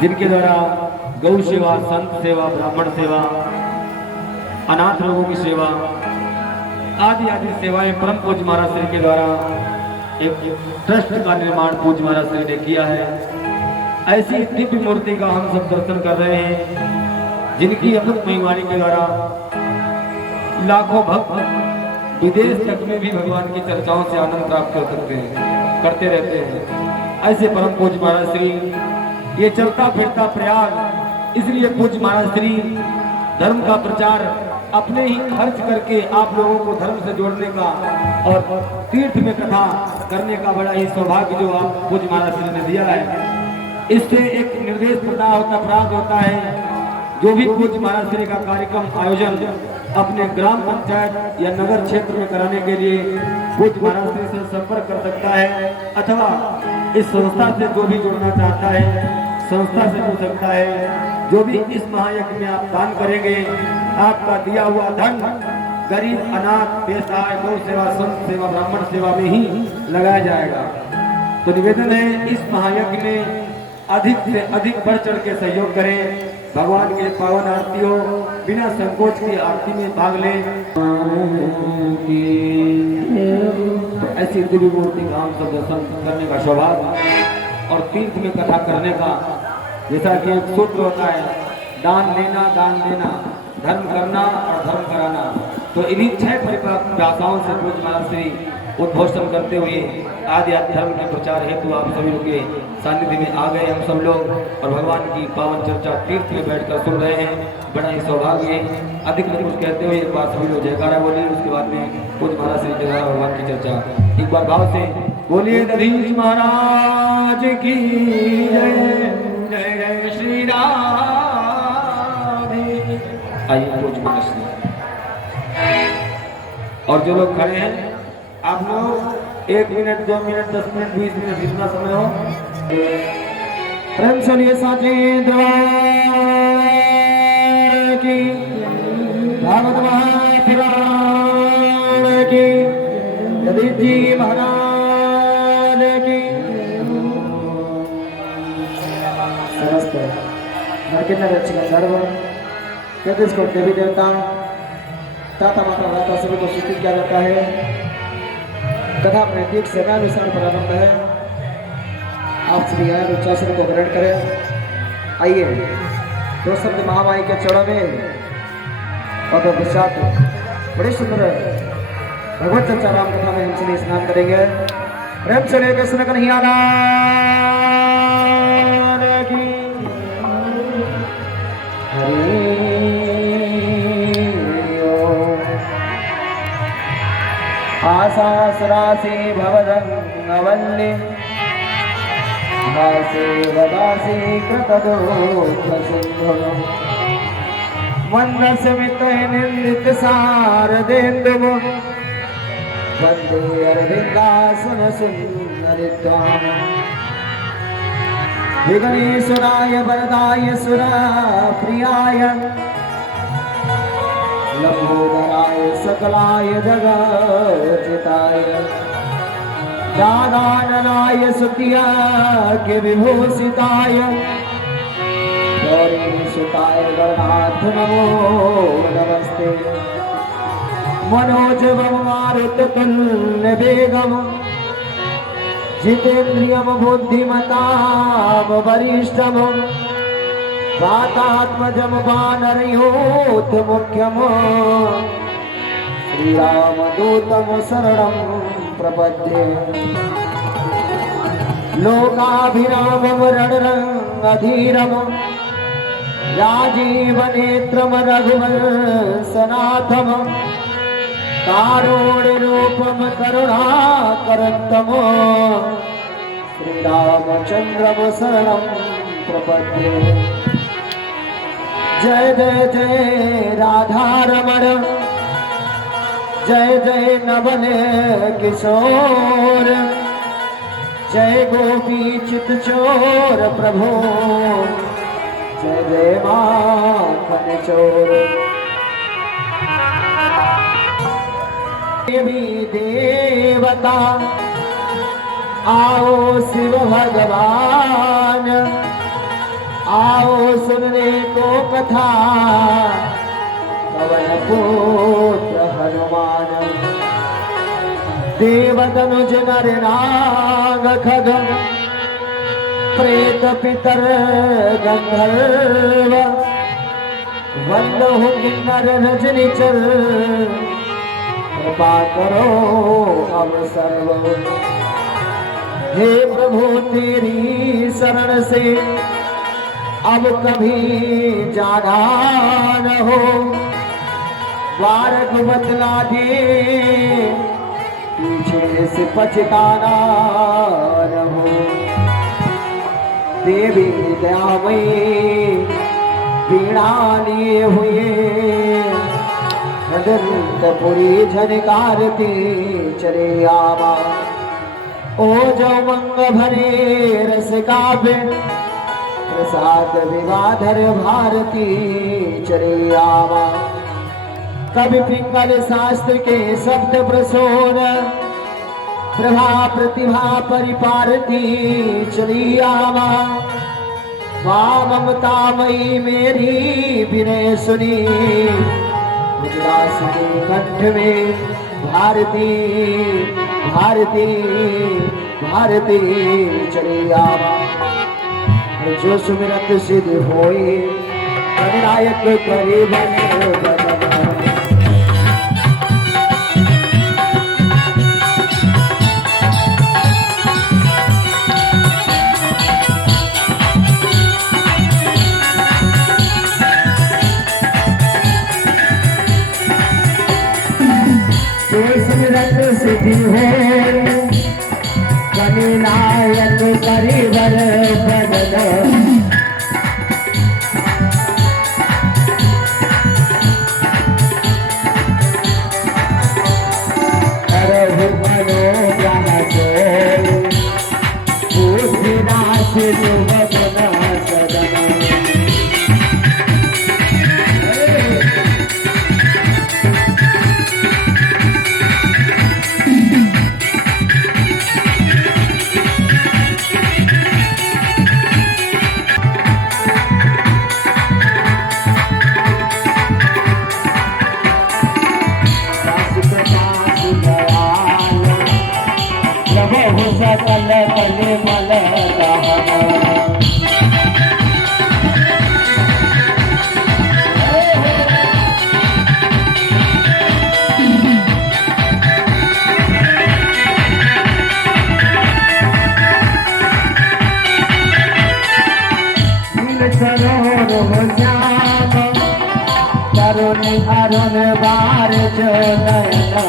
जिनके द्वारा गौ सेवा, संत सेवा, ब्राह्मण सेवा, अनाथ लोगों की सेवा आदि आदि सेवाएं परम पूज्य महाराज श्री के द्वारा एक ट्रस्ट का निर्माण पूज्य महाराज श्री ने किया है। ऐसी दिव्य मूर्ति का हम सब दर्शन कर रहे हैं, जिनकी अमृत महिमानी के द्वारा लाखों भक्त विदेश तक में भी भगवान की चर्चाओं से आनंद प्राप्त कर सकते हैं, करते रहते हैं। ऐसे परम पूज्य महाराज श्री ये चलता फिरता प्रयाग, इसलिए पूज्य महाराज श्री धर्म का प्रचार अपने ही खर्च करके आप लोगों को धर्म से जोड़ने का और तीर्थ में कथा करने का बड़ा ही सौभाग्य जो आप पूज्य महाराज श्री ने दिया है। इससे एक निर्देश प्राप्त होता है। जो भी पूज्य महाराज श्री का कार्यक्रम आयोजन अपने ग्राम पंचायत या नगर क्षेत्र में कराने के लिए पूज्य महाराज श्री से संपर्क कर सकता है, अथवा इस संस्था से जो भी जुड़ना चाहता है संस्था से जुड़ सकता है। जो भी इस महायज्ञ में आप दान करेंगे, आपका दिया हुआ धन गरीब, अनाथ, बेसहाय, गौ सेवा, संत सेवा, ब्राह्मण सेवा में ही लगाया जाएगा। तो निवेदन है, इस महायज्ञ में अधिक से अधिक बढ़ चढ़ के सहयोग करें। भगवान के पावन आरती हो, बिना संकोच की आरती में भाग लें। तो ऐसी दिव्य मूर्ति का हम सब दर्शन करने का सौभाग्य और तीर्थ में कथा करने का, जैसा कि एक सूत्र होता है, दान लेना, धर्म करना और धर्म कराना। तो इन्हीं 6 परिभाषाओं से पूज्य महाराज श्री उद्घोषण करते हुए आदि धर्म के प्रचार हेतु आप सभी लोग के सानिध्य में आ गए। हम सब लोग और भगवान की पावन चर्चा तीर्थ में बैठकर सुन रहे हैं, बड़ा ही सौभाग्य है। अधिक कुछ कहते हुए एक बार सभी लोग जयकारा बोलिए, उसके बाद में पूज्य महाराज श्री के द्वारा भगवान की चर्चा एक बार भाव से बोलिए। दधीच महाराज की जय, जय जय श्री राम। आइए पूज्य महाराज श्री और जो लोग खड़े हैं, आप लोग 1 मिनट, 2 मिनट, 10 मिनट, 20 मिनट जितना समय हो प्रेम सुनिए। साचे दरबार की, भागवत महापुराण की, यदि जी महाराज की। समस्त नरकिन्नर रक्षक सर्व यदि इसको देवी देवता ताता माता दाता सभी को सूचित किया जाता है। कथा अपने ठीक समयानुसार प्रारंभ है। आप सभी आए उच्चासन को ग्रहण करें। आइए 2 शब्द महामाई के चरणों में और पश्चात बड़ी सुंदर भगवत चर्चा राम कथा में हम सभी स्नान करेंगे। प्रेम से लेकर सुन कन्हैया की हरि आशास राशि भवदंगवल्ली भासे वदासी कृतदोष सिंधु वंदस्मित निंदित सारदेन्दुः वंदे अरविंदासन सुंदरित्वाम् विघ्नेश्वराय वरदाय सुरप्रियाय लंबोदराय सकलाय जगज्जिताय दादाननाय सुतिया के विभूषिताय गौरीसुताय गणनाथ नमो नमस्ते। मनोजवं मारुततुल्य वेगं जितेन्द्रियं बुद्धिमतां वरिष्ठं वातात्मजं वानरयूथ मुख्यं श्रीरामदूतं शरणं प्रपद्ये। लोकाभिरामं रणरङ्गधीरं राजीवनेत्रं रघुवंशनाथं कारुण्यरूपं करुणाकरं श्रीरामचन्द्रं शरणं प्रपद्ये। जय जय जय राधारमण, जय जय नवल किशोर, जय गोपी चित चोर प्रभु, जय जय माखन चोर। देवी देवता आओ शिव भगवान, आओ सुनने को कथा पवन पुत्र हनुमान। देवतनुज नर नाग खग प्रेत पितर गंधर्व वंदहु किन्नर रजनीचर। कृपा करो अब सर्व। हे प्रभु तेरी शरण से अब कभी जाना न हो। बारक बतला दे पीछे से पछताना न हो। देवी दयामयी पीड़ा लिए हुए अनंतपुरी झनकारती चले आवा। ओ जो मंग भरे रस काव्य प्रसाद विवाधर भारती चले आवा। कवि पिंगल शास्त्र के शब्द प्रसोन प्रभा प्रतिभा परिपारती चली आवा। मां ममतामयी मेरी विनय सुनी उदास के कंठ में भारती भारती भारती चली आवा। जो सुमिरत सिद्ध होए गणनायक करे बन। सुमिरत सिद्धि हो गणनायक करिवर बदन। करहु मनोज्ञ सोई पूछनाथ सुवदन सदन। सकल कले मल तरुण अरुण बार जो नयना।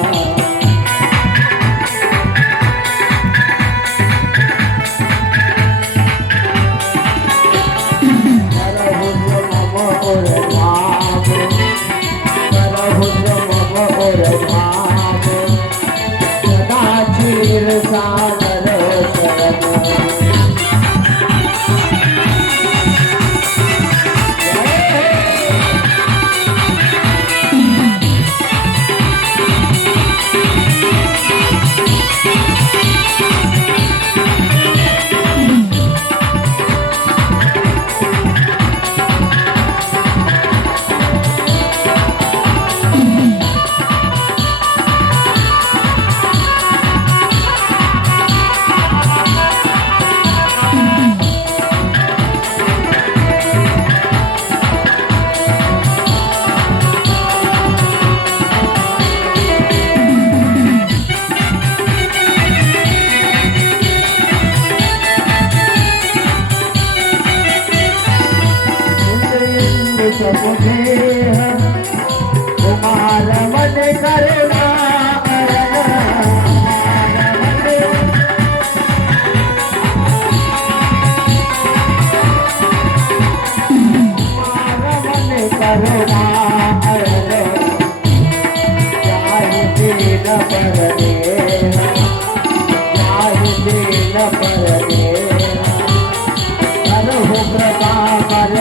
कुमार मन करुणा करुणा दीन पर दीन पर करहु कृपा कर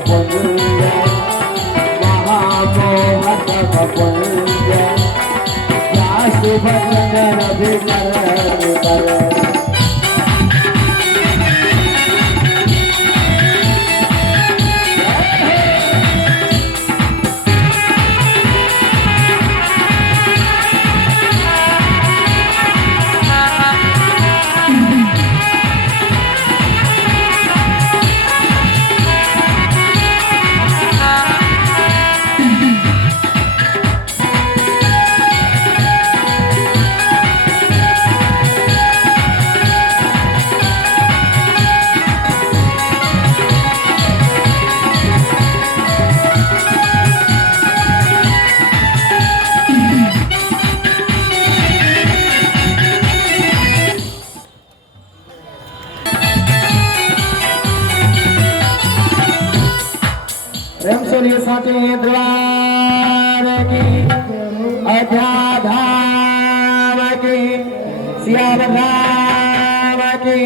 पुंज महामोहक पुंज क्या शुभ चंद्र कर प्रेम से लिए साथी द्वार की अयोध्या धाम की सियावर धाम की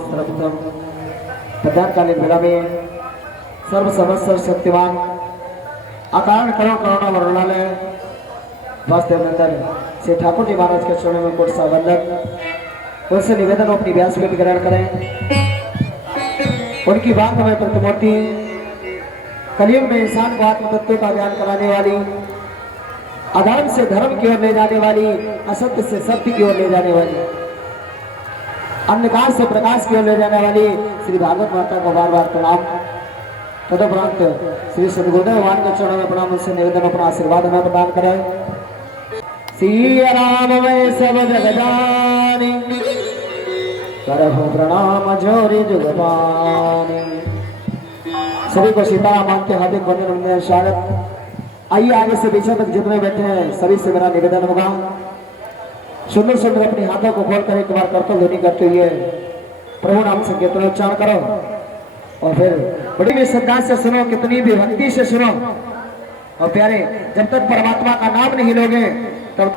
सर्वप्रथम प्रधानकालीन मेला में सर्व समस्त शक्तिवान अकारण करो करुणा वरुणालय वास्तव नंदन श्री ठाकुर जी महाराज के चरणों में कोट सा वंदन उनसे निवेदन अपनी व्यास में ग्रहण करें। उनकी बात में प्रतिमूर्ति कलयुग में इंसान को आत्म तत्व का ज्ञान कराने वाली, अधर्म से धर्म की ओर ले जाने वाली, असत्य से सत्य की ओर ले जाने वाली, अंधकार से प्रकाश की ओर ले जाने वाली श्री भागवत माता को बार बार प्रणाम। तदुपरांत श्री सदगुरुदेव भगवान के चरणों में प्रणाम, उनसे निवेदन अपना आशीर्वाद हमें प्रदान करें। सिया राम में सब जगदानी करहु प्रणाम जोरी जुगपानी। सभी को सीताराम मान के हार्दिक वंदन में स्वागत। आइए आगे से पीछे तक जितने बैठे हैं सभी से मेरा निवेदन होगा, सुंदर सुंदर अपने हाथों को खोल कर एक बार करतल ध्वनि करते हुए प्रभु नाम से कीर्तनोच्चारण करो और फिर बड़ी भी श्रद्धा से सुनो, कितनी भी भक्ति से सुनो। और प्यारे, जब तक परमात्मा का नाम नहीं लोगे तब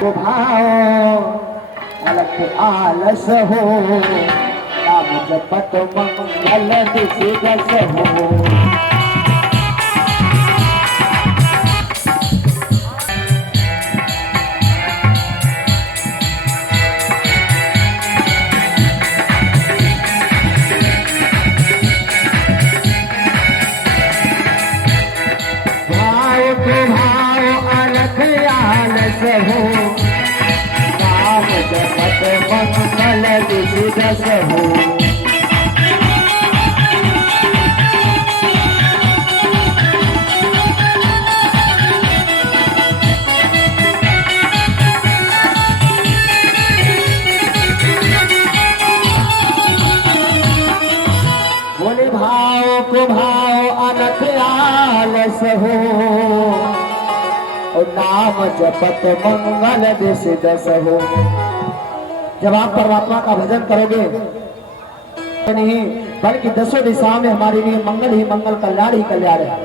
तो भाव अलग आलस हो, नाम जपत मंगल दिशा हो। मंगल दिशा हो, बोले भाव को भाव अनथ आलस हो, और नाम जपत मंगल दिशा हो। जब आप परमात्मा का भजन करोगे तो नहीं बल्कि दसों दिशाओं में हमारे लिए मंगल ही मंगल, कल्याण ही कल्याण है।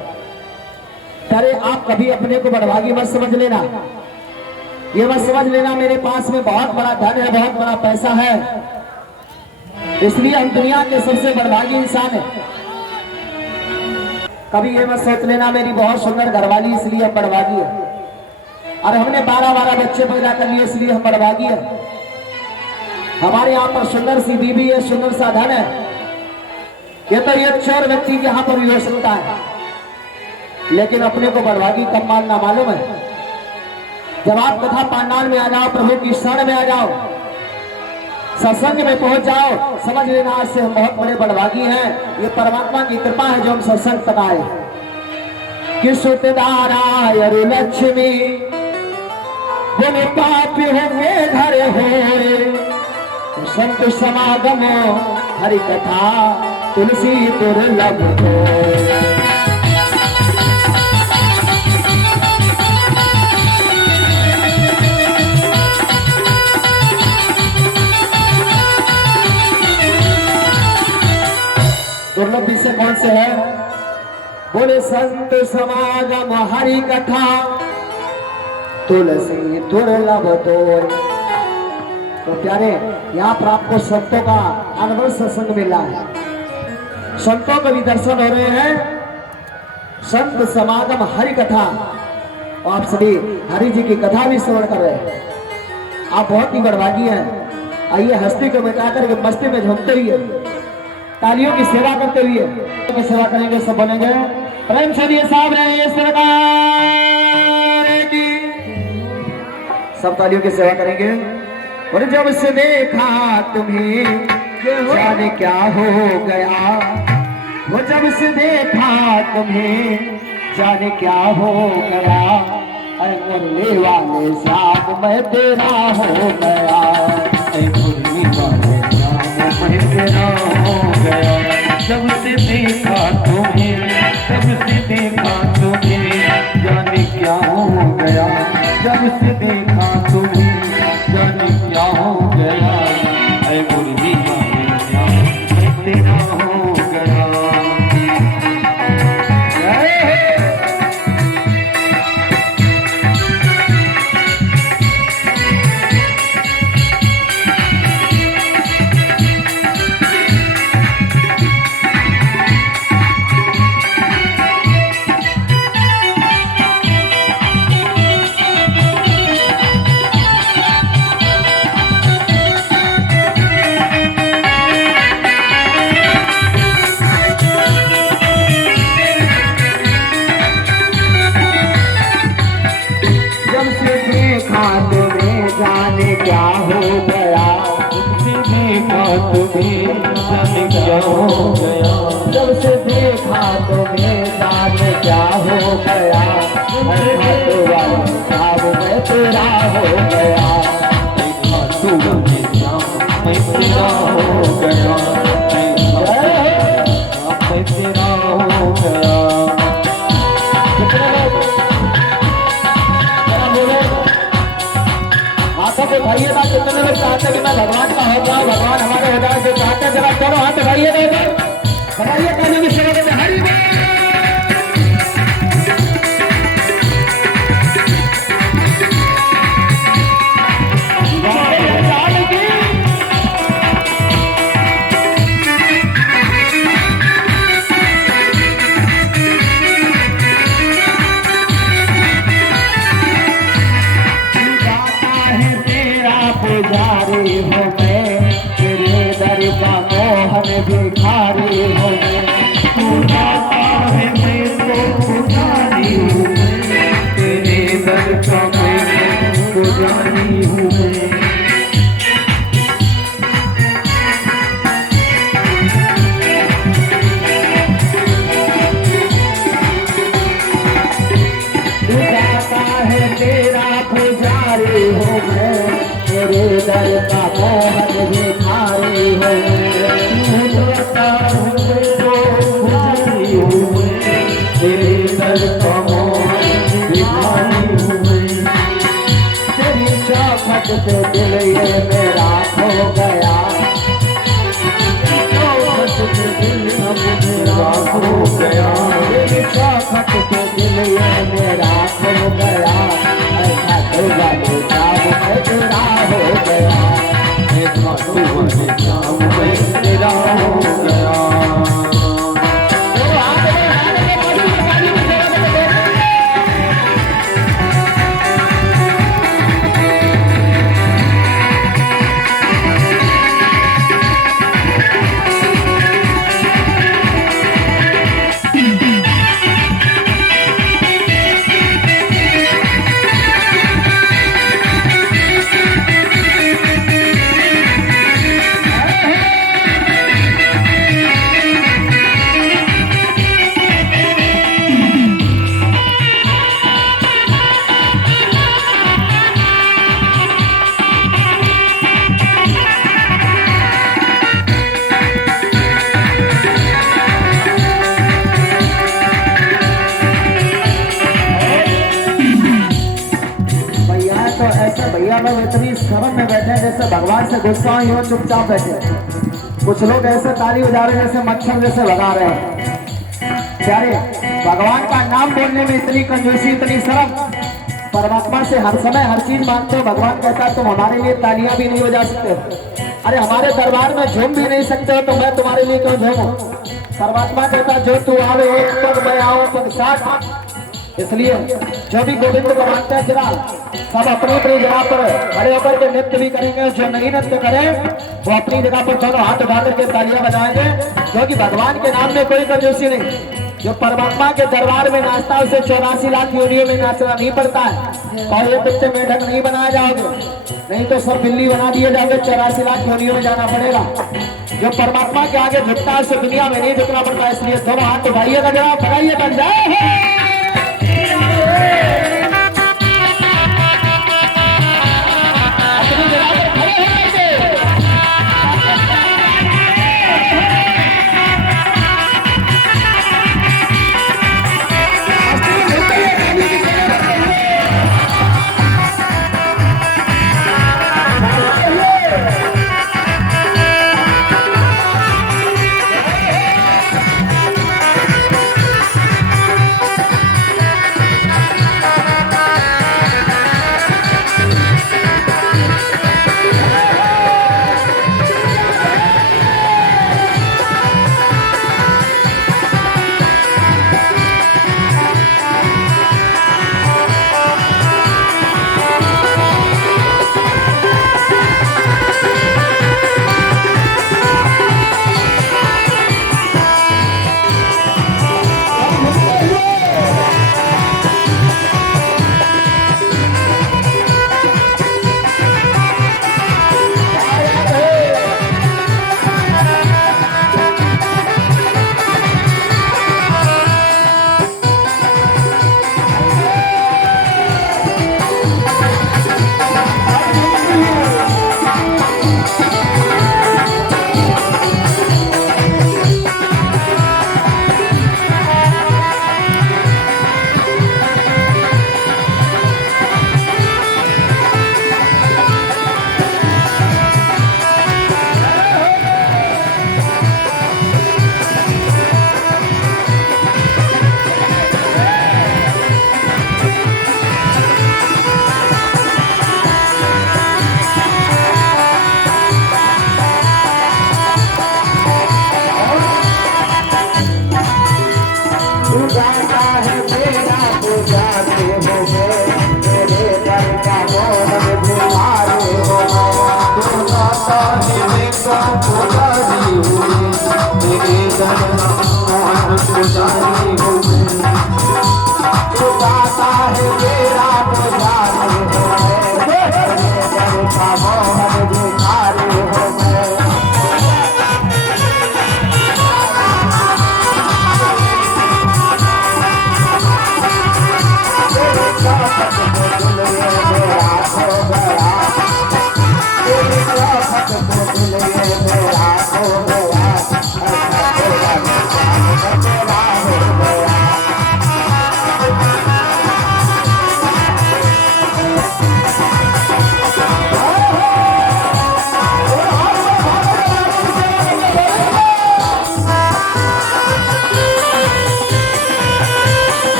अरे आप कभी अपने को बड़भागी मत समझ लेना, ये मत समझ लेना मेरे पास में बहुत बड़ा धन है, बहुत बड़ा पैसा है, इसलिए हम दुनिया के सबसे बड़भागी इंसान है। कभी ये मत सोच लेना मेरी बहुत सुंदर घरवाली इसलिए हम बड़भागी है, और हमने 12-12 बच्चे पैदा कर लिए इसलिए हम बड़भागी है। हमारे यहाँ पर सुंदर सी बीबी है, सुंदर सा धन है, ये तो एक चोर व्यक्ति के यहाँ पर भी हो सकता है, लेकिन अपने को बड़भागी कब मानना मालूम है? जब आप कथा पांडाल में आ जाओ, प्रभु की शरण में आ जाओ, सत्संग में पहुंच जाओ, समझ लेना आज से हम बहुत बड़े बड़भागी हैं। ये परमात्मा की कृपा है जो हम सत्संग तक आए। कि सुतदारा लक्ष्मी बोले पाप होंगे घर हो, संत समागम हरि कथा तुलसी दुर्लभ हो। दुर्लभ विषय कौन से है? बोले संत समागम हरि कथा तुलसी दुर्लभ तो। तो प्यारे यहाँ पर आपको संतों का अनवरत सत्संग मिला है, संतों के भी दर्शन हो रहे हैं, संत समागम हरि कथा, और आप सभी हरि जी की कथा भी श्रवण कर रहे हैं। आप बहुत ही बड़भागी हैं। आइए हस्ती को मिटाकर के मस्ती में झूमते हुए तालियों की सेवा करते हुए की सेवा करेंगे। सब बोलेंगे प्रेम से दिए साहब रहे सरकार की। सब तालियों की सेवा करेंगे। और जब से देखा तुम्हें जाने क्या हो गया, वो जब से देखा तुम्हें जाने क्या हो गया, अरे मुरली वाले श्याम मैं तेरा हो गया, अरे मुरली वाले श्याम मैं तेरा हो गया। जब से देखा तुम्हें, जब से देखा तुम्हें जाने क्या हो गया, जब से देखा तुम्हें जाने क्या हो गया, ऐ मुरली वाले श्याम मैं तेरा हो गया। जाने क्या हो गया, जब से देखा तुम्हें जाने क्या हो गया, अरे वाले साहब मैं तेरा हो गया, देखा तुम्हें श्याम मैं तेरा हो गया, मैं तेरा हो गया। भाइयों का कितने लोग चाहते कि मैं भगवान का हो जाऊं, भगवान हमारे हो जाए, जो चाहते जरा करो हाथ बढ़ाइए, बढ़ाइए कहने की सेवा करते हरि भिखारी हो तेरे दर का मैं पुजारी हूँ मैं। तू जाता है तेरा पुजारी हो मैं, तेरे दर का मोहन भिखारी हो तेरे दर का मोहन भिखारी हूँ मैं। तेरी चौखट पे दिल ये मेरा खो गया, चौखट पे दिल अब मेरा खो गया, तेरी चौखट पे दिल ये मेरा खो गया, ऐसा तो वाले साहब मैं तेरा हो गया, ऐसा तो वाले साहब मैं तेरा हो गया। भैया लोग इतनी शरण में बैठे हैं जैसे भगवान से गुस्सा हो चुपचाप बैठे। कुछ लोग ऐसे ताली बजा रहे हैं जैसे मच्छर जैसे भगा रहे हैं। प्यारे भगवान का नाम बोलने में इतनी कंजूसी, इतनी शर्म। परमात्मा से हर समय हर चीज मांगते हो, भगवान कहता तुम हमारे लिए तालियां भी नहीं बजा सकते हो, अरे हमारे दरबार में झूम भी नहीं सकते हो, तो मैं तुम्हारे लिए क्यों झूमूं। परमात्मा कहता जो तू आवे एक पग, मैं आओ पग साथ। इसलिए जो भी गोविंद को मानते हैं जरा सब अपनी अपनी जगह पर खड़े होकर के नृत्य भी करेंगे, जो नहीं नृत्य करे वो अपनी जगह पर दोनों हाथ उठा करके तालियां बजाएंगे, क्योंकि भगवान के नाम में कोई कंजूसी नहीं। जो परमात्मा के दरबार में नाचता है उसे 84 लाख योनियों में नाचना नहीं पड़ता है, और ये बच्चे मेढक नहीं बनाए जाओगे, नहीं तो सब बिल्ली बना दिए जाओगे, 84 लाख योनियों में जाना पड़ेगा। जो परमात्मा के आगे झुकता है उसे दुनिया में नहीं झुकना पड़ता, इसलिए दोनों हाथ उठाइएगा, जरा बढ़ाइए बन जाए।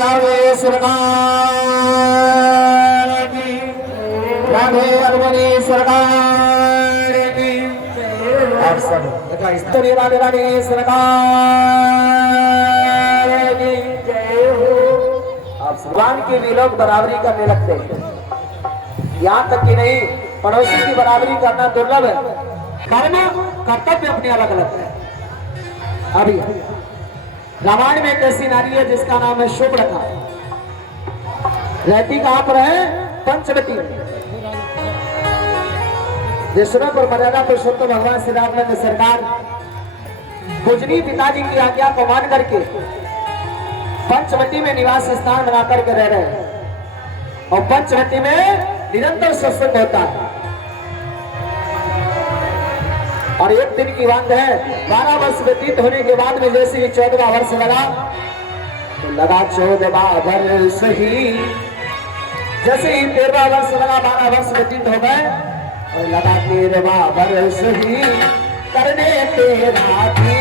सर्वेश्वर की, राधे अरवरी सरकार की। आप सब स्तरीय राधे राधे सरकार की जय हो। आप भगवान के भी लोग बराबरी करने लगते हैं, यहाँ तक कि नहीं पड़ोसी की बराबरी करना दुर्लभ है। कर्म कर्तव्य अपने अलग अलग है। अभी रामायण में एक ऐसी नारी है जिसका नाम है शूर्पणखा। रहती कहां पर है? पंचवटी में। विष्णु पर मर्यादा पुरुषोत्तम भगवान श्री राम ने सरकार पूजनी पिताजी की आज्ञा को मान करके पंचवटी में निवास स्थान बना करके रह रहे हैं और पंचवटी में निरंतर सत्संग होता है। और एक दिन की बात है, 12 वर्ष व्यतीत होने के बाद में जैसे ही 14वां वर्ष लगा तो लगा 14वां वर्ष ही, जैसे ही 13वां वर्ष लगा, 12 वर्ष व्यतीत हो गए और लगा 13वां वर्ष ही करने तेरा भी।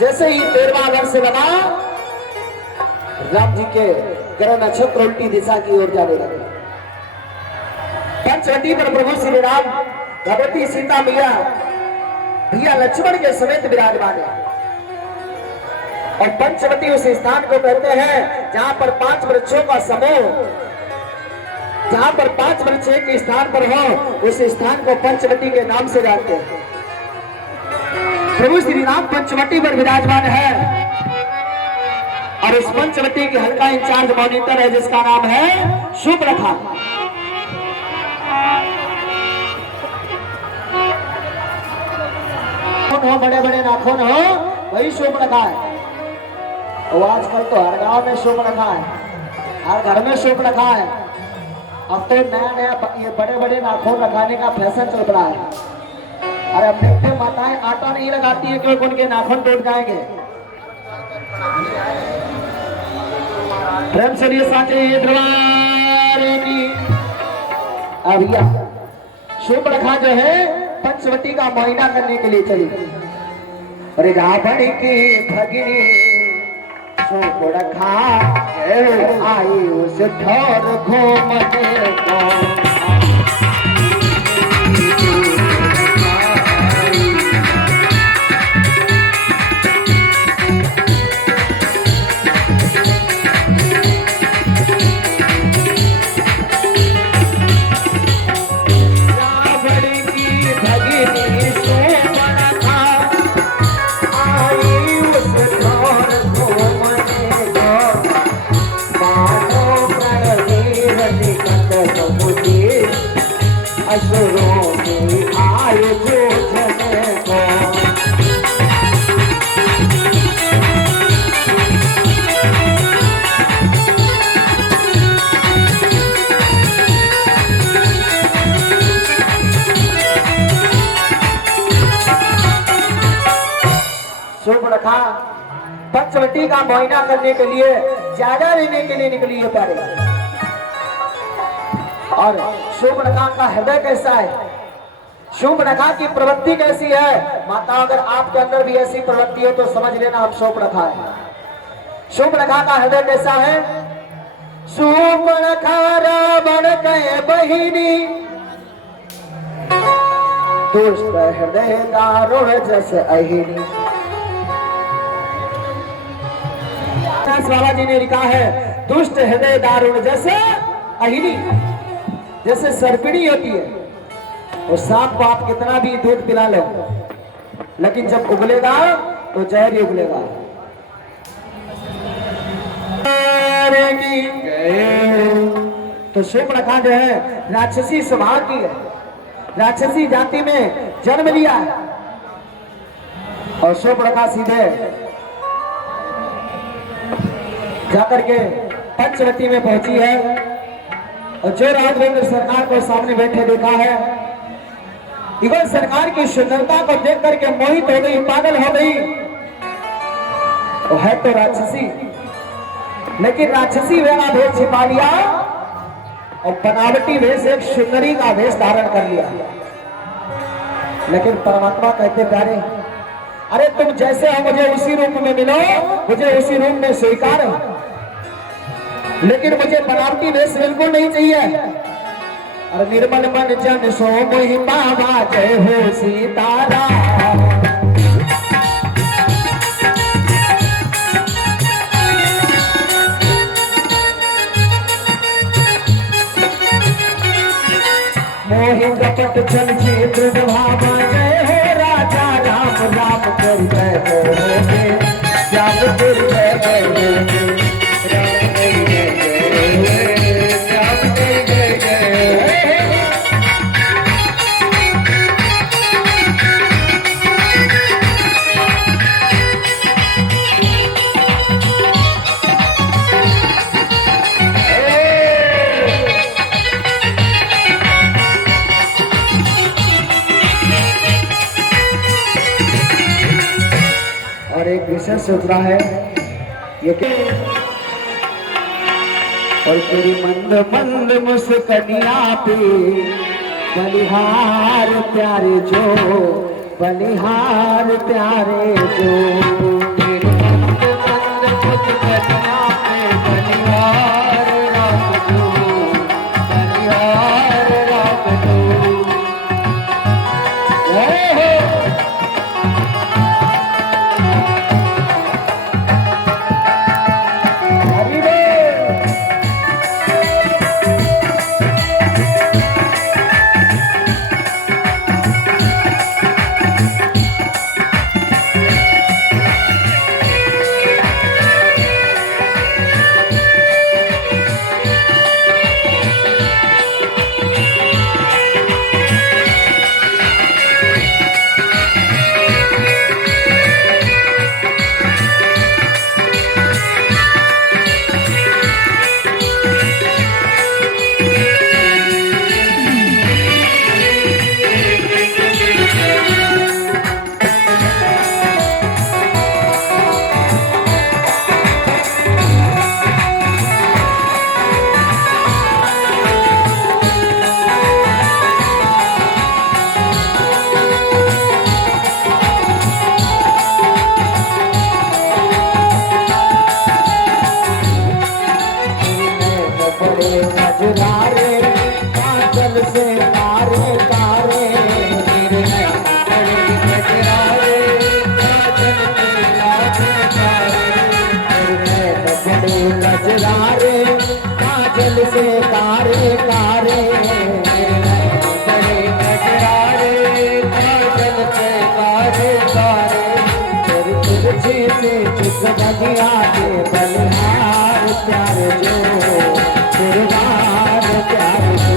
जैसे ही 13वां वर्ष लगा, राम जी के ग्रह नक्षत्र उल्टी दिशा की ओर जाने लगे। पंचवटी पर प्रभु श्री राम, भगवती सीता मैया, भैया लक्ष्मण के समेत विराजमान है। और पंचवटी उस स्थान को कहते हैं जहां पर 5 वृक्षों का समूह, जहां पर 5 वृक्ष एक स्थान पर हो, उस स्थान को पंचवटी के नाम से जानते हैं। प्रभु श्री राम पंचवटी पर विराजमान है और उस पंचवटी की हल्का इंचार्ज मॉनिटर है जिसका नाम है शूर्पणखा। हो बड़े बड़े नाखून हो, वही शूर्पणखा है। वो आजकल तो हर गांव में शूर्पणखा है, हर घर में शूर्पणखा है। अब तो नया नया ये बड़े बड़े नाखून लगाने का फैशन चल रहा है। अरे अपने माताएं आटा नहीं लगाती है क्योंकि उनके नाखून टूट जाएंगे। प्रेम से लिए साचे दरबार की। अब यह शूर्पणखा जो है पंचवटी का मुआयना करने के लिए चली। अरे रावण की भगिनी शूर्पणखा आई उस ठौर घूमने को। शूर्पणखा पंचवटी का मुआयना करने के लिए, जायजा लेने के लिए निकली है प्यारे। और शूर्पणखा का हृदय कैसा है, शूर्पणखा की प्रवृत्ति कैसी है? माता अगर आपके अंदर भी ऐसी प्रवृत्ति हो तो समझ लेना आप शूर्पणखा है। शूर्पणखा का हृदय कैसा है? शूर्पणखा रावण के बहिनी, दुष्ट हृदय दारुण जस अहिनी। बाबा जी ने लिखा है दुष्ट हृदय दारुण जैसे अहिनी, जैसे सर्पिणी होती है। और सांप को आप कितना भी दूध पिला लो, लेकिन जब उगलेगा तो जहर ही उगलेगा। तो शूर्पणखा जो है राक्षसी स्वभाव की है, राक्षसी जाति में जन्म लिया है। और शूर्पणखा सीधे जाकर के पंचवटी में पहुंची है और जो राघवेंद्र सरकार को सामने बैठे देखा है, युगल सरकार की सुंदरता को देख करके मोहित हो गई, पागल हो गई। तो है तो राक्षसी, लेकिन राक्षसी वेला भेष छिपा लिया और बनावटी वेश एक सुंदरी का वेश धारण कर लिया। लेकिन परमात्मा कहते प्यारे, अरे तुम जैसे हो मुझे उसी रूप में मिलो, मुझे उसी रूप में स्वीकार हो, लेकिन मुझे बनावटी वेश बिल्कुल नहीं चाहिए। और निर्मल मन जन सो मोहि पावा, जय हो सीताराम। मोहि कपट छल छेद भावा, जय हो राजा राम। राम कर जय हो श्याम कर जय हो, राम कर जय जय, श्याम कर जय जय। और एक विषय सूत्रा है ये कि और तेरी मंद मंद मुस्कनिया पे बलिहार प्यारे जो, बलिहार प्यारे जो। तेरी मंद मंद मुस्कनिया पे बलिहार राम जो, बलिहार राम जो। काजल से कारे कारे, बड़े नजरारे काजल से कारे कारे। तिरछी से चिकनिया के बलिहार प्यारे जो, बलिहार प्यारे जो।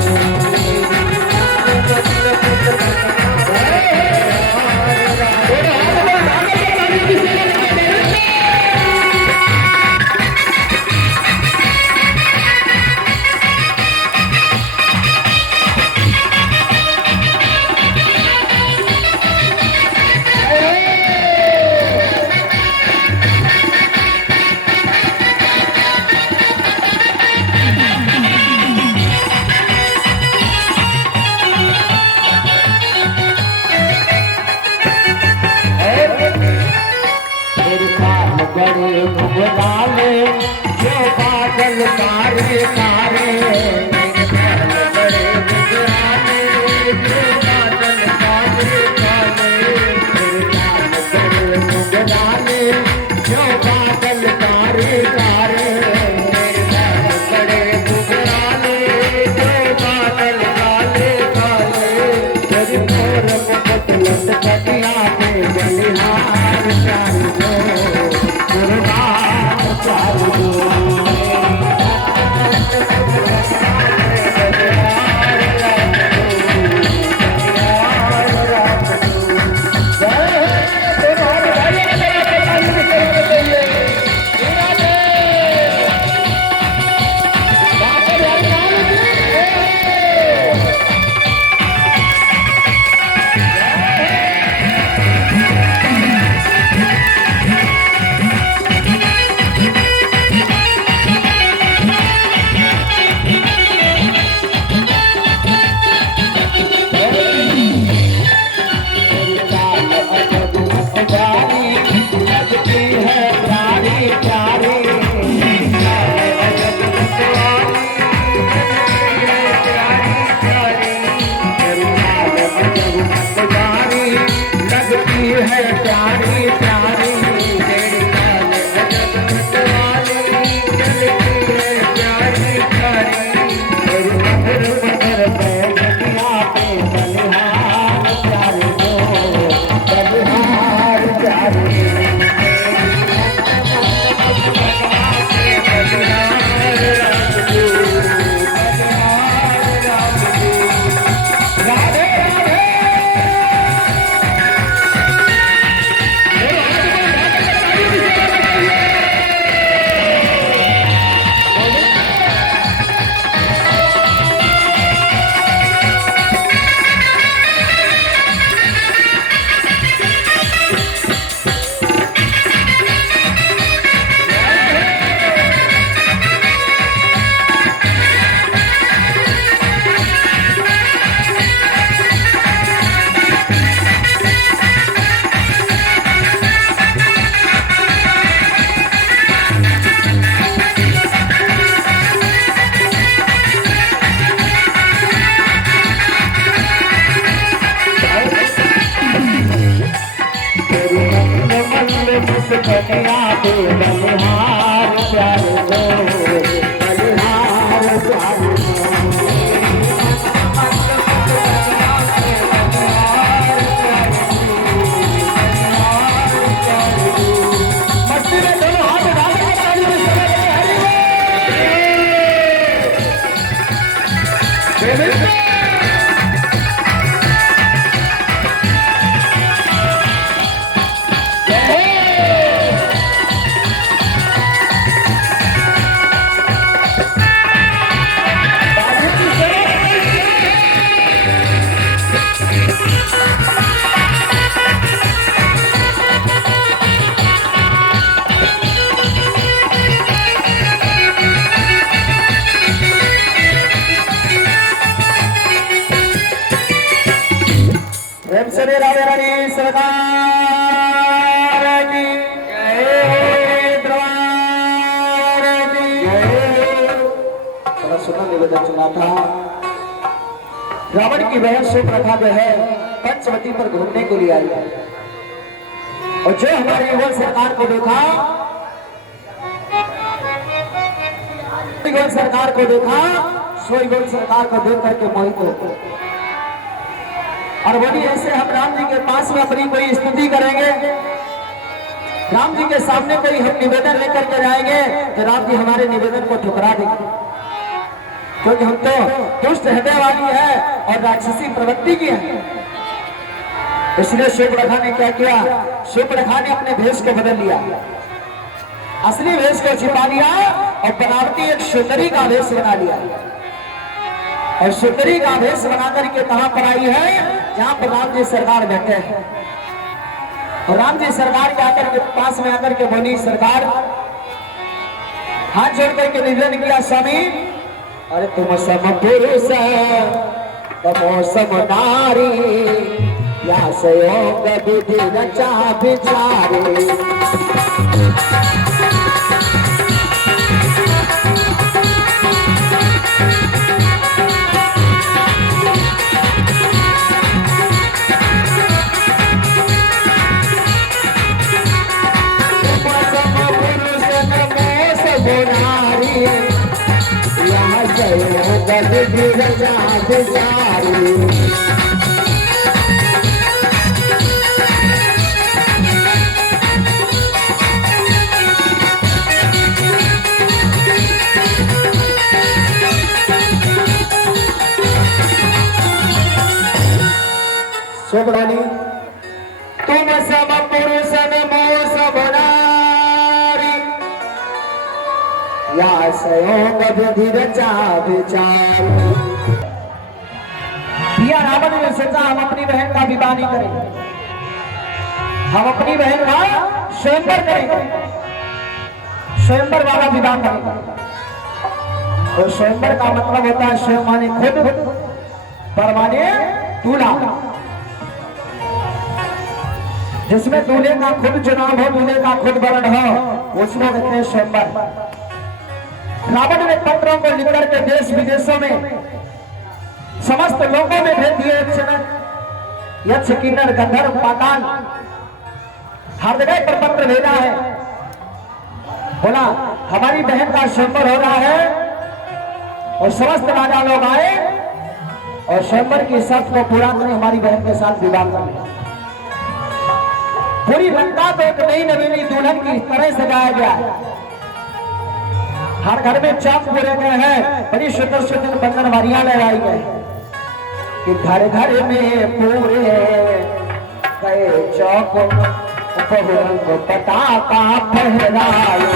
प्रेम से मेरा रानी सरकार की जय, दरबार की जय। बड़ा सुंदर निवेदन चला था। रावण की बहन सुप्रखा जो है पंचवटी पर घूमने के लिए आई है, और जो हमारे युगल सरकार को देखा, युगल सरकार को देखा, सो युगल सरकार को देख करके मोहित हो, और बोली ऐसे हम राम जी के पास में अपनी कोई स्तुति करेंगे, राम जी के सामने कोई हम निवेदन लेकर के जाएंगे तो राम जी हमारे निवेदन को ठुकरा देंगे, क्योंकि हम तो दुष्ट हृदय वाली है और राक्षसी प्रवृत्ति की है। इसलिए सुप्रखा ने क्या किया, सुप्रखा ने अपने भेष को बदल लिया, असली भेष को छिपा लिया और बनावटी एक सुंदरी का भेष बना लिया, और सुंदरी का भेष बना करके कहां पर आई है, जहां पर राम जी सरकार बैठे हैं। और राम जी सरकार के आकर के पास में आकर के बोली, सरकार हाथ जोड़ करके निवेदन किया, स्वामी अरे तुम सम पुरुष तमो सम नारी, या संयोग विधि रचा विचारे। तुम सब पुरुष नमो सब नारी, या संयोग विधि रचा विचार। दिया रावण ने सोचा हम अपनी बहन का विवाह नहीं करेंगे, हम अपनी बहन का स्वयंवर करेंगे, स्वयंवर वाला विवाह करेंगे। तो स्वयंवर का मतलब होता है स्वयं माने खुद, पर माने दूल्हा, जिसमें दूल्हे का खुद चुनाव हो, दूल्हे का खुद वर्ण हो, उसको कहते हैं स्वयंवर। रावण ने पत्रों को लिख करके देश विदेशों में समस्त लोगों में भेज दिए, यक्ष किन्नर गंधर्व पाताल हर जगह पर पत्र भेजा है, बोला हमारी बहन का स्वयंवर हो रहा है, और समस्त राजा लोग आए और स्वयंवर की शर्त को पूरा करें, हमारी बहन के साथ विवाह करें। पूरी लंका को एक नई नवीनी दुल्हन की तरह सजाया गया है, हर घर में चौक पूरे गए हैं, बड़ी सुंदर सुंदर बंधनवारियां लगाई गई कि घर घर में पूरे गए चौक, को पटाखा फहराए।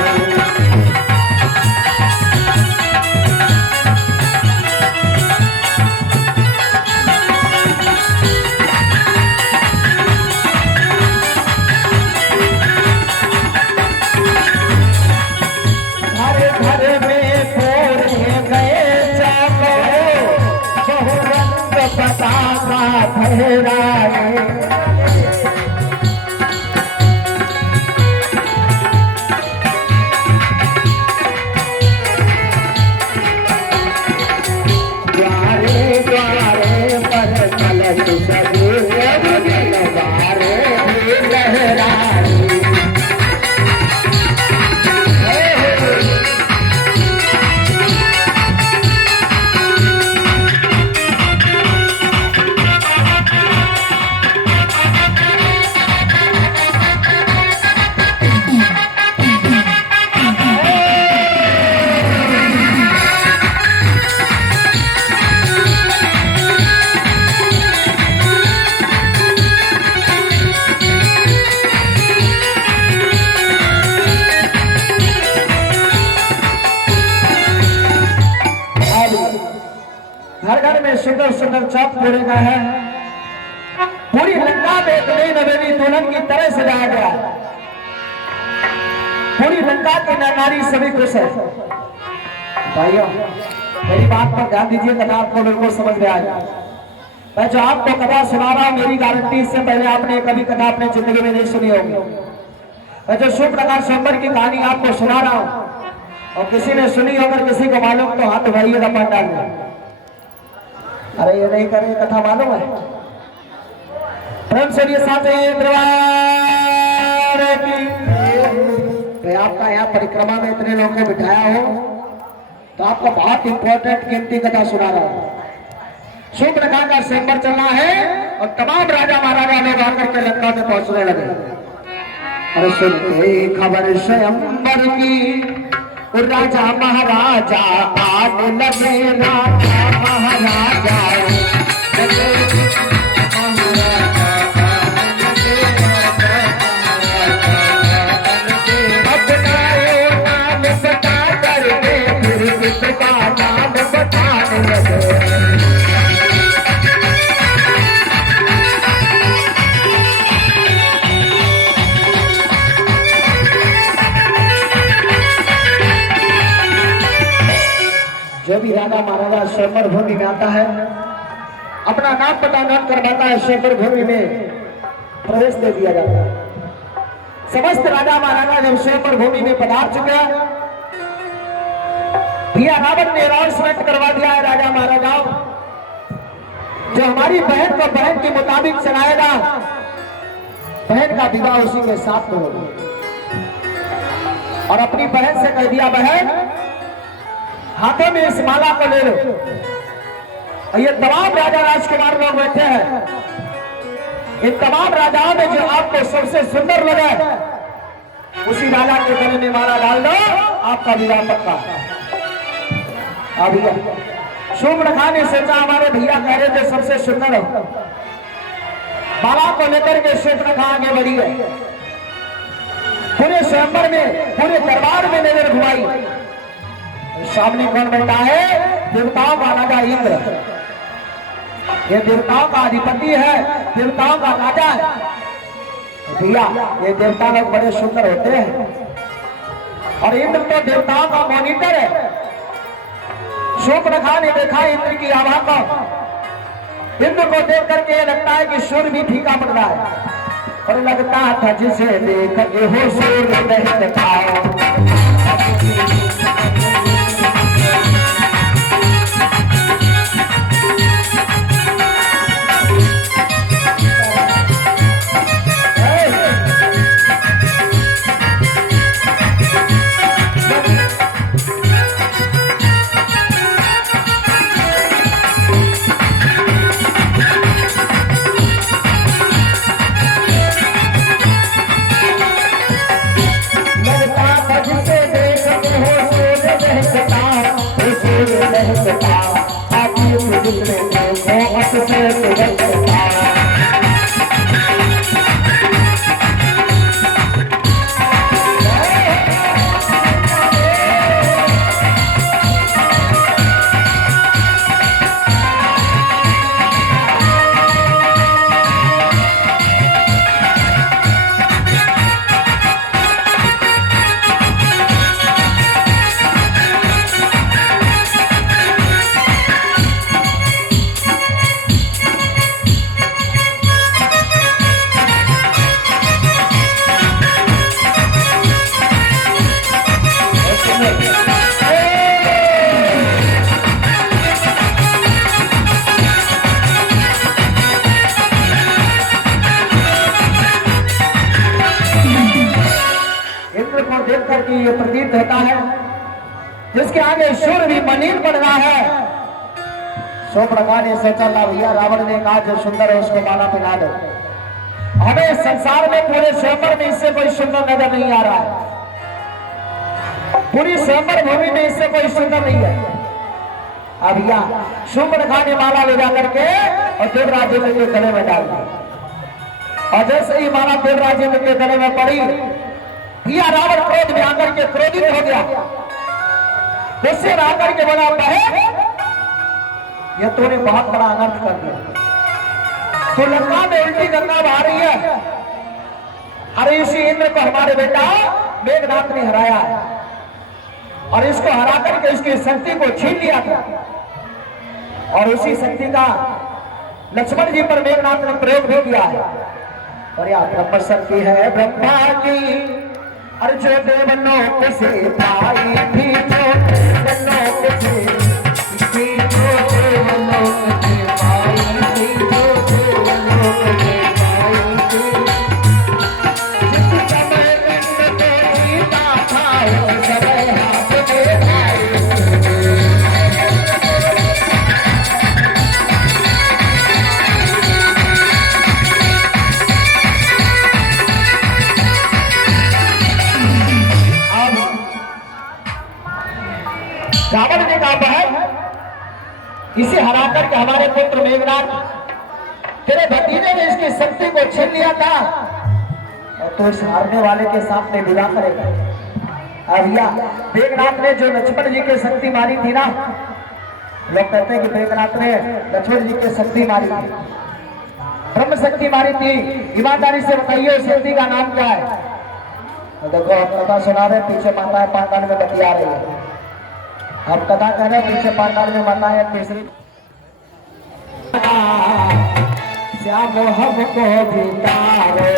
में सुंदर सुंदर चौक पूरे का है। पूरी लंका में एक नई नवेली दुल्हन की तरह सजाया गया है। पूरी लंका की नारी सभी खुश है। भाइयों मेरी बात पर ध्यान दीजिए, कथा आपको बिल्कुल समझ में आएगा। मैं जो आपको कथा सुना रहा हूं, मेरी गारंटी इससे पहले आपने कभी कथा अपने जिंदगी में नहीं सुनी होगी। मैं जो शिव प्रकाश स्वयंवर की कहानी आपको सुना रहा हूं और किसी ने सुनी होकर किसी को मालूम तो हाथ उठाइएगा पंडाल में। अरे ये नहीं करे, कथा मालूम है? प्रेम से साथ आपका यहाँ परिक्रमा में इतने लोगों को बिठाया हो तो आपको बहुत इंपॉर्टेंट कीमती कथा सुना रहा हूं। शुभ रखा का स्वयंवर चलना है और तमाम राजा महाराजा लोग आकर के लंका में पहुंचने लगे। अरे सुनते खबर स्वयंवर की राजा महाराजा आने लगे। राजा महाराजा जो भी राजा महाराजा स्वयंवर भूमि में आता है अपना नाम पता नाम करवाता है, स्वयंवर भूमि में प्रवेश दे दिया जाता है। समस्त राजा महाराजा जब स्वयंवर भूमि में पधार चुके हैं, भैया रावण ने अनाउंसमेंट करवा दिया है राजा महाराजाओं, जो हमारी बहन को बहन के मुताबिक चलाएगा बहन का विवाह उसी के साथ होगा। और अपनी बहन से कह दिया, बहन हाथों में इस माला को ले लो। और ये तमाम राजा राजकुमार लोग बैठे हैं, इन तमाम राजाओं में जो आपको सबसे सुंदर लगे उसी राजा के गले में माला डाल दो, आपका विवाह पक्का। अभी शुभ रखा ने सोचा हमारे भैया कह रहे थे सबसे सुंदर हो, माला को लेकर के शुभ रखा आगे बढ़ी है। पूरे स्वयंवर में पूरे दरबार में नजर घुमाई। सामने कौन बैठा है? देवताओं का राजा इंद्र। ये देवताओं का अधिपति है, देवताओं का राजा है। भैया ये देवता लोग बड़े सुंदर होते हैं और इंद्र तो देवताओं का मॉनिटर है। शूर्पणखा ने देखा इंद्र की आभा को। इंद्र को देख करके लगता है कि सूर्य भी फीका पड़ रहा है और लगता था जिसे देख के हो सूर्य दहकता। ये प्रतीत होता है जिसके आगे सूर्य भी मलिन पड़ रहा है। शूर्पणखा ने सोचा ला भैया रावण ने कहा जो सुंदर है उसको माला पहना दो। हमें संसार में पूरे स्वयंवर में इससे कोई सुंदर नजर नहीं आ रहा है, पूरी स्वयंवर भूमि में इससे कोई सुंदर नहीं है। अब भैया शूर्पणखा ने माला ले जाकर के और देवराजेंद्र के गले में डाल दी और जैसे ही माला देवराजेंद्र के गले में पड़ी भैया रावण क्रोध में आकर के क्रोधित हो गया। गुस्से में आकर के बोला बहन ये तूने बहुत बड़ा अनर्थ कर दिया। तो लंका में उल्टी गंगा बहा रही है। अरे इसी इंद्र को हमारे बेटा मेघनाथ ने हराया है और इसको हरा करके इसकी शक्ति को छीन लिया था और उसी शक्ति का लक्ष्मण जी पर मेघनाथ ने प्रयोग भी किया है। और यह ब्रह्म शक्ति है ब्रह्मा की, और जो देवलोक से पाई थी, जो देवलोक से थी, जो देवलोक से पाई थी, जो देवलोक से पाई थी, जिस समय इंद्र को जीता था उस समय हाथ में आई। रावण ने कहा बहन, इसे हरा करके हमारे पुत्र मेघनाथ तेरे भतीजे ने इसकी शक्ति को छीन लिया था और तो इस हारने वाले के सामने विदा करेगा। भैया मेघनाथ ने जो लक्ष्मण जी की शक्ति मारी थी ना, लोग कहते हैं कि मेघनाथ ने लक्ष्मण जी की शक्ति मारी थी, ब्रह्म शक्ति मारी थी। ईमानदारी से बताइए उस शक्ति का नाम क्या है? तो देखो आप कथा सुना रहे, पीछे माता है पाताल में बतिया रही है। हम कथा कह रहे हैं, पीछे पाताल में माता है तीसरी। श्याम हमको भी तारो,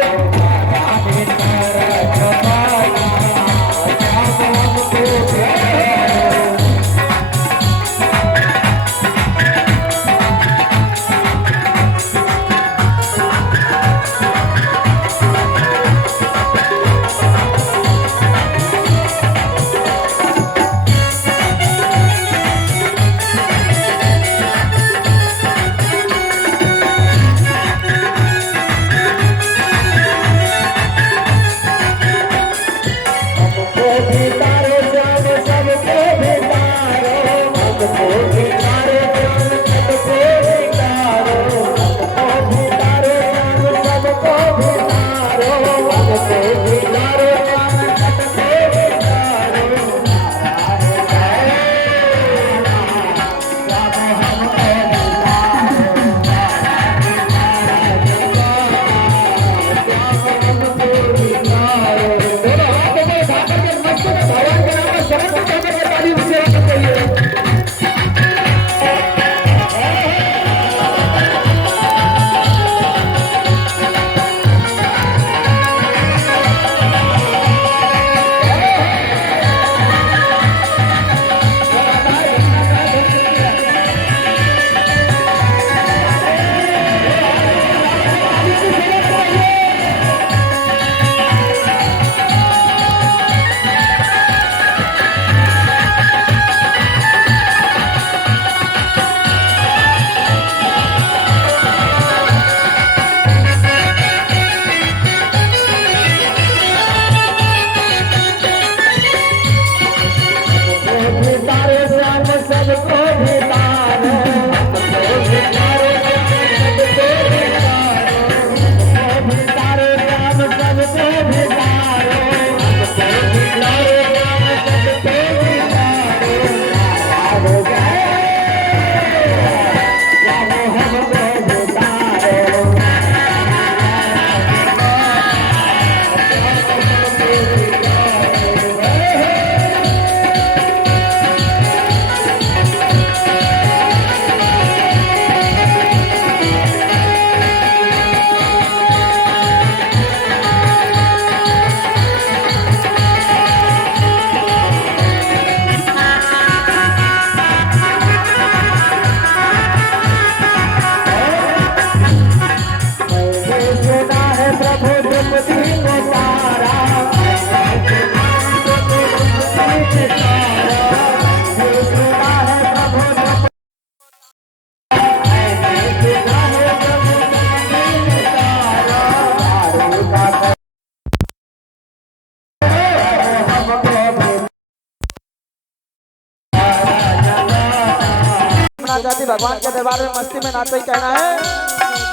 जाति भगवान के दरबार में मस्ती में नाचते ही कहना है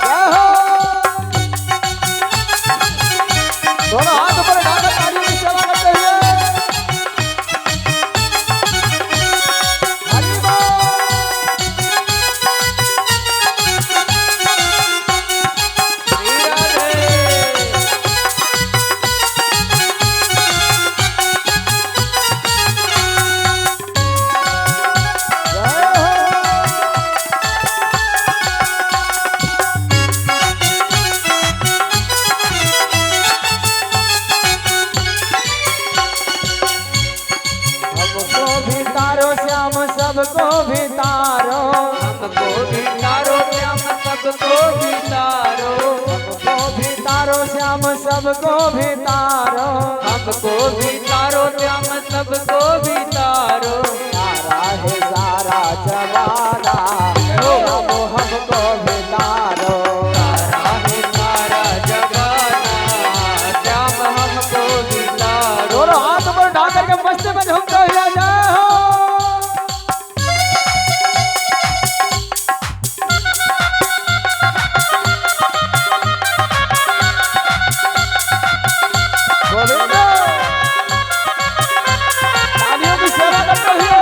जय हो। दोनों हाथ ऊपर उठाकर तालियों की सेवा करते हुए हरि बोल। हमको भी तारो, हमको भी तारो श्याम सबको भी तारो, हमको भी तारो श्याम सबको भी तारो। तारा है सारा जमाना श्याम हमको भी तारो, तारा है सारा जमाना श्याम हमको भी तारो। दोनों हाथ ऊपर उठा करके मस्ती में झूम रहे हैं। जय हो। गोविंद तालियों की सेवा करते हुए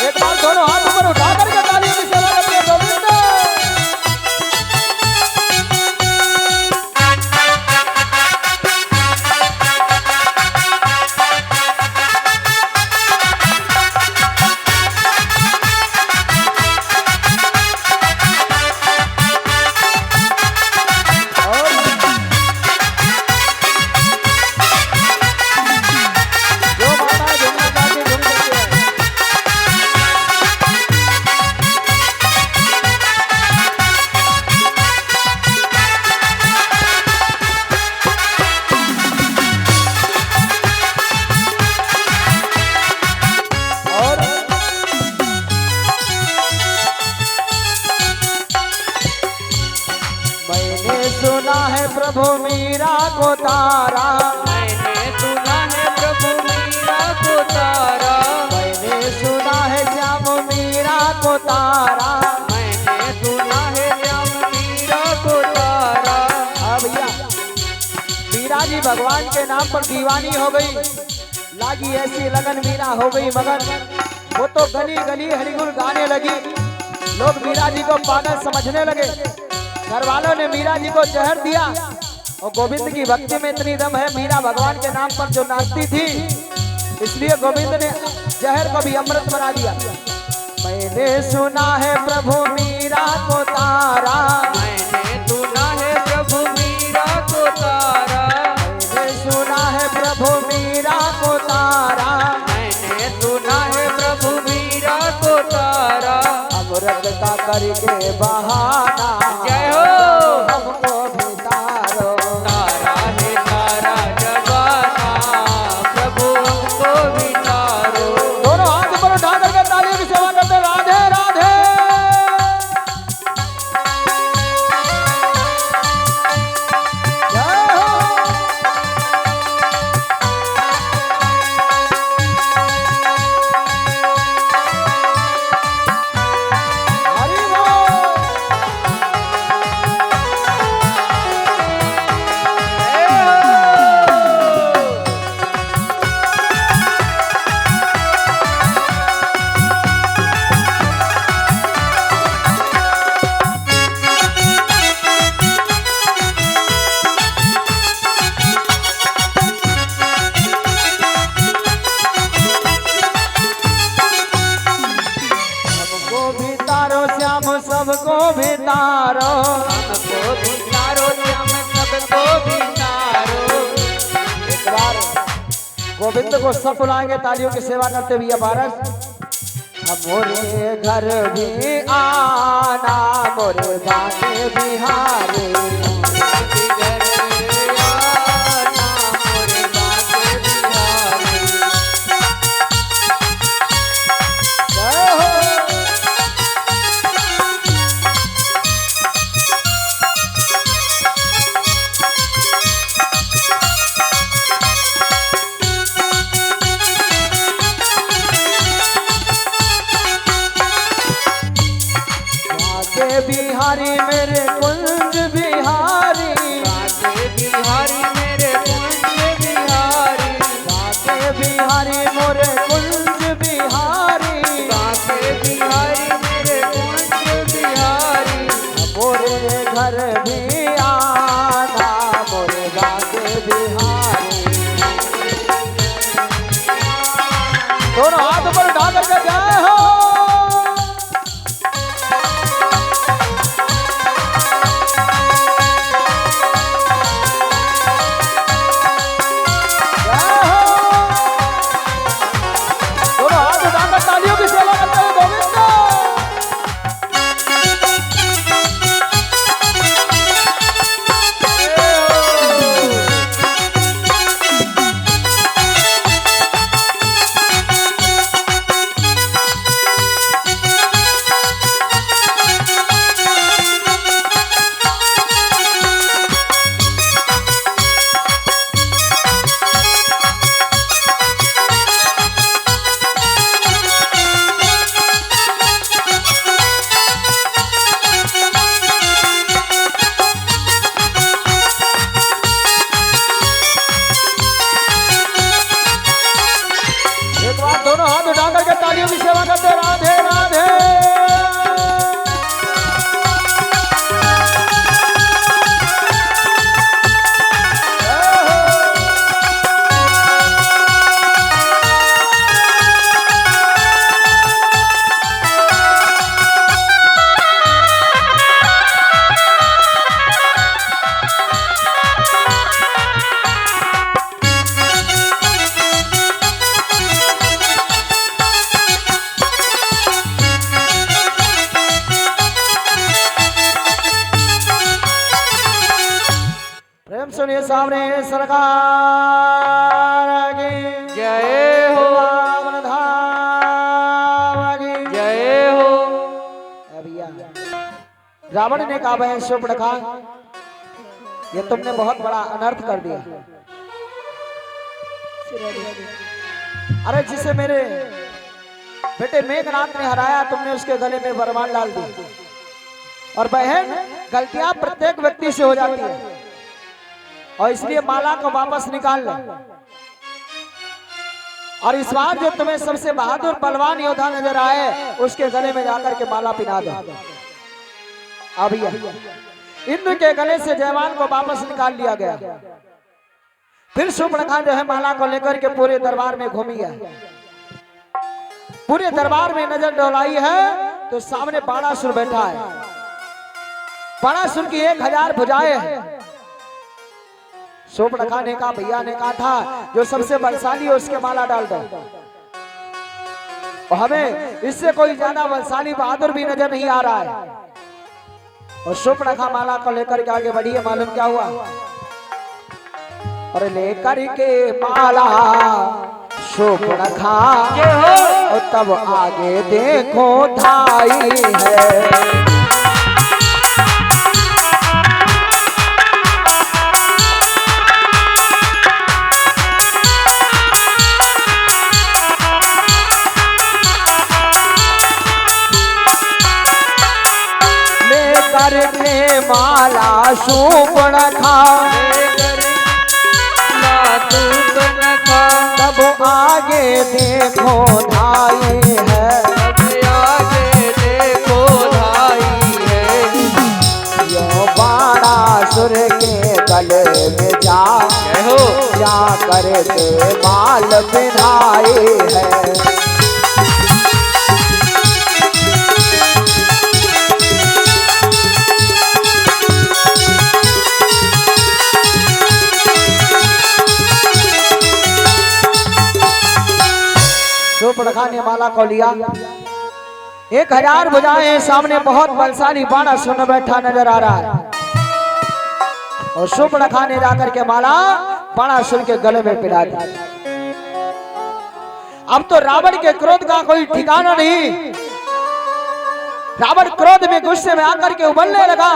एक बार दोनों हाथ ऊपर उठा करके तालियों की सेवा करते हैं। गोविंद जो माता झूमना चाहती झूम सकती है। और मैंने सुना है प्रभु मीरा को तारा, मैंने सुना है प्रभु मीरा को तारा, मैंने सुना है श्याम मीरा को तारा। मैंने सुना है श्याम मीरा को तारा। हाँ भैया, मीरा जी भगवान के नाम पर दीवानी हो गई, लागी ऐसी लगन मीरा हो गई मगन। वो तो गली गली हरिगुल गाने लगी, लोग मीरा जी को पागल समझने लगे। घर वालों ने मीरा जी को जहर दिया और गोविंद की भक्ति में इतनी दम है, मीरा भगवान के नाम पर जो नाचती थी, इसलिए गोविंद ने जहर को भी अमृत बना दिया। मैंने सुना है प्रभु मीरा को तारा, मैंने सुना है प्रभु मीरा को तारा, मैंने सुना है प्रभु मीरा को तारा। मैंने सुना है प्रभु मीरा को तारा। अमृत का करके बहाना जय हो। हमको भी तारो, तारा है तारा जमाना प्रभु हमको भी तारो। दोनों हाथ ऊपर उठा करके तालियों की सेवा करते राधे राधे। जय हो। हरि बोल। हमको भी तारो श्याम सबको भी तारो, हमको भी तारो श्याम सबको भी तारो। एक बार गोविंद को सब बुलाएंगे तालियों की सेवा करते हुए। भारत मोरे घर भी आना, मोरे बाटे बिहारी, जय हो। बाटे बिहारी मेरे कुंज बिहारी, बाटे बिहारी मेरे कुंज बिहारी, बाटे बिहारी मोरे कुंज बिहारी, बाटे बिहारी मेरे कुंज बिहारी। मोरे घर भी आना, मोरे बाटे बिहारी। दोनों हाथ ऊपर उठा करके जय हो। जय हो। वालियों की सेवा करते राधे राधे। प्रेम सुनिए सामने सरकार की जय हो वामन धाम की जय हो। भैया रावण ने कहा बहन शूर्पणखा ये तुमने बहुत बड़ा अनर्थ कर दिया। अरे जिसे मेरे बेटे मेघनाथ ने हराया तुमने उसके गले में वरमाला डाल दी। और बहन गलतियां प्रत्येक व्यक्ति से हो जाती है और इसलिए माला को वापस निकाल लो। और इस बार जो तुम्हें सबसे बहादुर बलवान योद्धा नजर आए उसके गले में जाकर के माला पिना दो। अब इंद्र के गले से जयमान को वापस निकाल लिया गया। फिर शूर्पणखा जो है माला को लेकर के पूरे दरबार में घूमी है। पूरे दरबार में नजर डोलाई है तो सामने बाणासुर बैठा है। बाणासुर की 1000 भुजाएं हैं। शूर्पणखा ने कहा भैया ने कहा था जो सबसे बलशाली है उसके माला डाल दो। और हमें इससे कोई ज्यादा बलशाली बहादुर भी नजर नहीं आ रहा है। और शूर्पणखा माला को लेकर के आगे बढ़ी है। मालूम क्या हुआ? और लेकर के माला शूर्पणखा और तब आगे देखो धाई है। करके माला शूर्पणखा तब आगे देखो धाई है। आगे देखो धाई है। यो बाणासुर के गले में जा करके माल पिनाई है। शूर्पणखा ने माला को लिया। 1000 भुजाएं सामने बहुत बलशाली बाणासुर बैठा नजर आ रहा है। और शूर्पणखा ने जाकर के माला बाणासुर के गले में पिला दी। अब तो रावण के क्रोध का कोई ठिकाना नहीं। रावण क्रोध में गुस्से में आकर के उबलने लगा।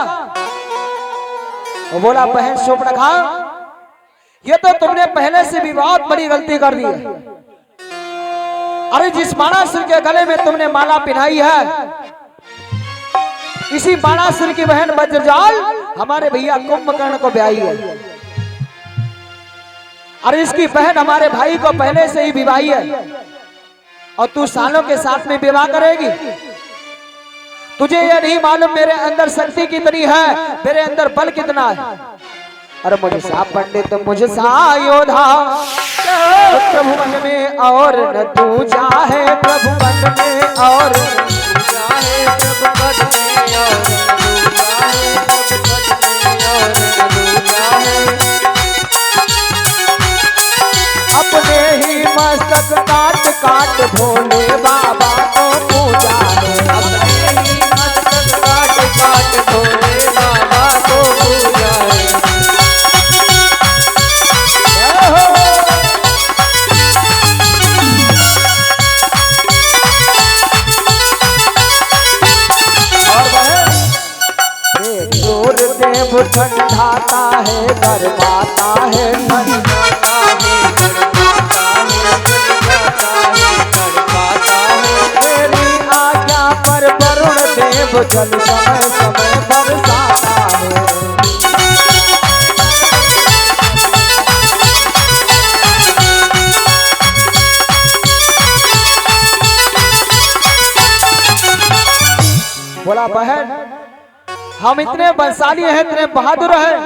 वो बोला बहन शूर्पणखा ये तो तुमने पहले से भी बहुत बड़ी गलती कर दी है। अरे जिस बाणासुर के गले में तुमने माला पिनाई है इसी बाणासुर की बहन वज्रजाल हमारे भैया कुंभकर्ण को ब्याही है। अरे इसकी बहन हमारे भाई को पहले से ही विवाही है और तू सालों के साथ में विवाह करेगी। तुझे यह नहीं मालूम मेरे अंदर शक्ति कितनी है, मेरे अंदर बल कितना है। अरे मुझे सा पंडित मुझे सा योद्धा प्रभु मन में और न तू चाहे प्रभु मन में और चाहे प्रभु पद में और तू चाहे प्रभु पद में और तू चाहे। अपने ही मस्तक काट काट भोले बाबा को पूजा है। अपने ही मस्तक काट काट भोले बाबा को पूजा है। देव ठंडाता है गरमाता है गरमाता है गरमाता है गरमाता है। तेरी आज्ञा पर वरुण देव जल समय समय बरसाता है। बोला बहन हम इतने बलशाली हैं, इतने बहादुर हैं,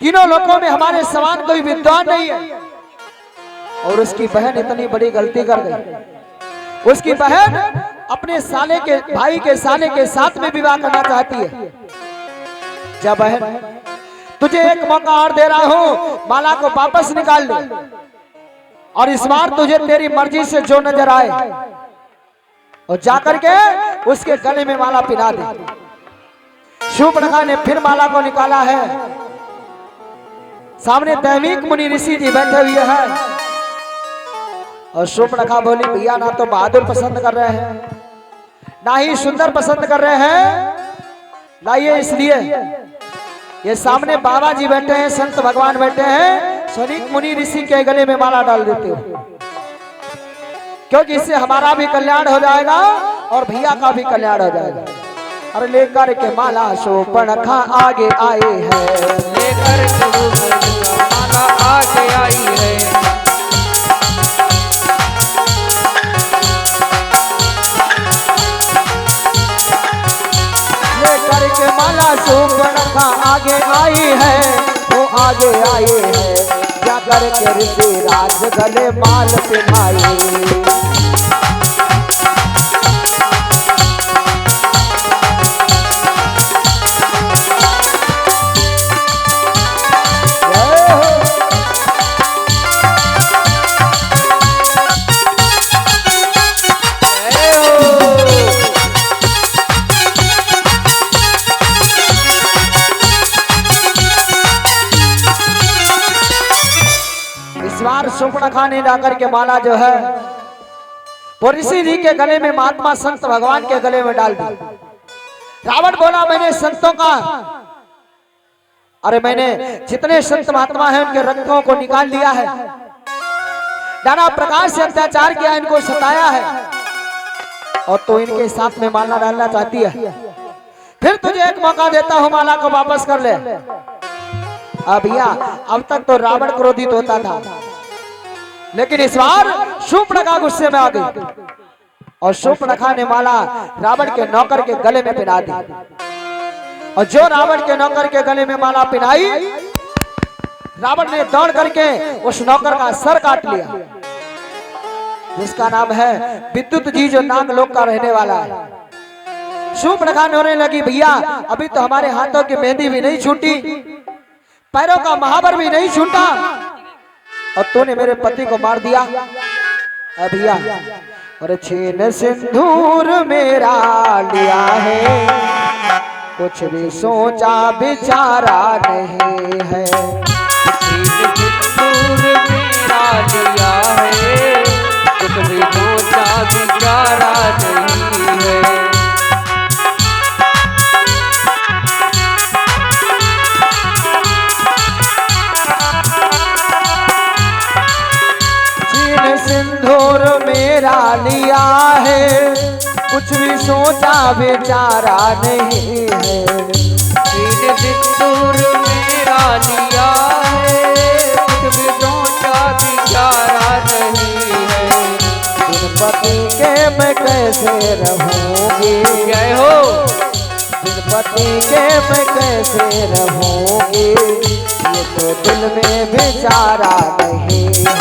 तीनों लोगों में हमारे समान कोई विद्वान नहीं है। और उसकी बहन इतनी बड़ी गलती कर गई। उसकी बहन अपने साले के भाई के साले के साथ में विवाह करना चाहती है। जब बहन तुझे एक मौका और दे रहा हूं, माला को वापस निकाल ले और इस बार तुझे तेरी मर्जी से जो नजर आए और जाकर के उसके गले में माला पिला दे। शूर्पणखा ने फिर माला को निकाला है। सामने दैविक मुनि ऋषि जी बैठे हुए हैं और शूर्पणखा बोली भैया ना तो बहादुर पसंद कर रहे हैं ना ही सुंदर पसंद कर रहे हैं, लाइए इसलिए ये सामने बाबा जी बैठे हैं, संत भगवान बैठे हैं, सनीक मुनि ऋषि के गले में माला डाल देते हो, क्योंकि इससे हमारा भी कल्याण हो जाएगा और भैया का भी कल्याण हो जाएगा। और लेकर के माला शूर्पणखा आगे आए हैं, लेकर माला आगे आई है। लेकर के माला शूर्पणखा आगे आई है, वो आगे आए हैं, जाकर के ऋषि राज गले माल पिन्हाई। शूर्पणखा ने जाकर के माला जो है वो ऋषि जी के गले में, महात्मा संत भगवान के गले में डाल दी। रावण बोला मैंने संतों का, अरे मैंने जितने संत महात्मा हैं उनके रक्तों को निकाल लिया है, नाना प्रकार से अत्याचार किया, इनको सताया है, और तो इनके साथ में माला डालना चाहती है। फिर तुझे एक मौका देता हूं, माला को वापस कर ले। अब भैया अब तक तो रावण क्रोधित होता था, लेकिन इस बार शूर्पणखा गुस्से में आ गई और शूर्पणखा ने माला रावण के नौकर के गले में पहना दी। और जो रावण के नौकर के गले में माला पहनाई, रावण ने दौड़ करके उस नौकर का सर काट लिया, जिसका नाम है विद्युत जी, जो नागलोक का रहने वाला है। शूर्पणखा रोने लगी भैया अभी तो हमारे हाथों की मेहंदी भी नहीं छूटी, पैरों का महावर भी नहीं छूटा, और तूने मेरे पति को मार दिया। भैया और छीन सिंदूर मेरा लिया है, कुछ भी सोचा विचारा नहीं है। छीन सिंदूर मेरा लिया है, कुछ भी सोचा विचारा नहीं है। सिंदूर मेरा लिया है, कुछ भी सोचा विचारा नहीं है। सिंदूर मेरा लिया है, कुछ भी सोचा विचारा नहीं है। बिन पति के मैं कैसे रहूंगी, जय हो। बिन पति के मैं कैसे रहूंगी, ये तो दिल में विचारा नहीं है।